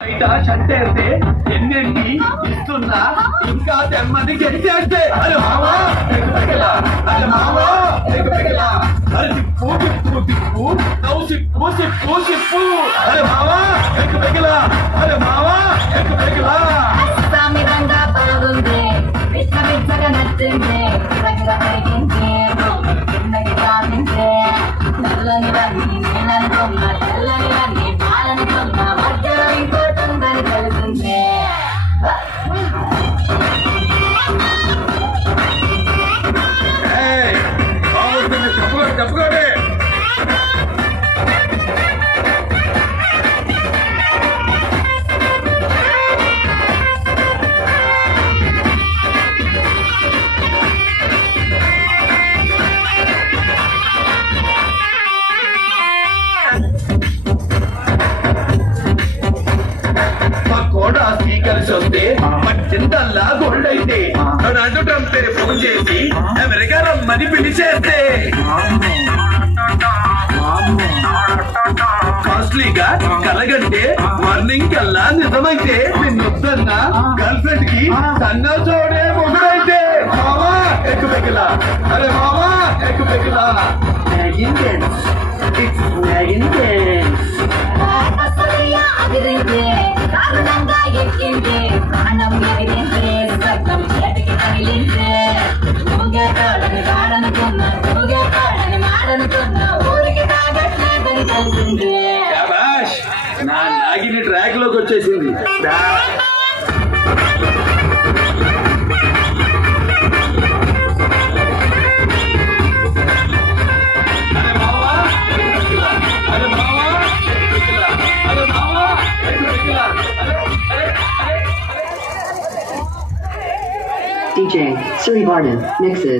బయట చట్టేస్తే ఎన్నెన్ని ఇస్తున్నా ఇంకా తెమ్మని గెలిచేస్తే. అరే మామా ఎగు పెగలా అరే మామా ఎగు పెగలా అరే తిప్పు తిప్పు తిప్పు. నవ్వు సిప్పు సిప్పు సిప్పు అరే మావా ఎగు పెగలా అరే మావా డొనాల్డ్ ట్రంప్ పేరు ఫోన్ చేసి అమెరికా రమ్మని పిలిచేస్తే కాస్ట్లీగా కలగంటే మార్నింగ్ కల్లా నిజమైతే నిన్నొద్దన్న గర్ల్ ఫ్రెండ్కి సన్న చోడే మొదలైతే మామా ఎక్కు పెగిలా అరే మామా ఎక్కు పెగిలా అసలయ్య అరే, ట్రాక్లోకి వచ్చేసింది DJ Suri Vardan mixes.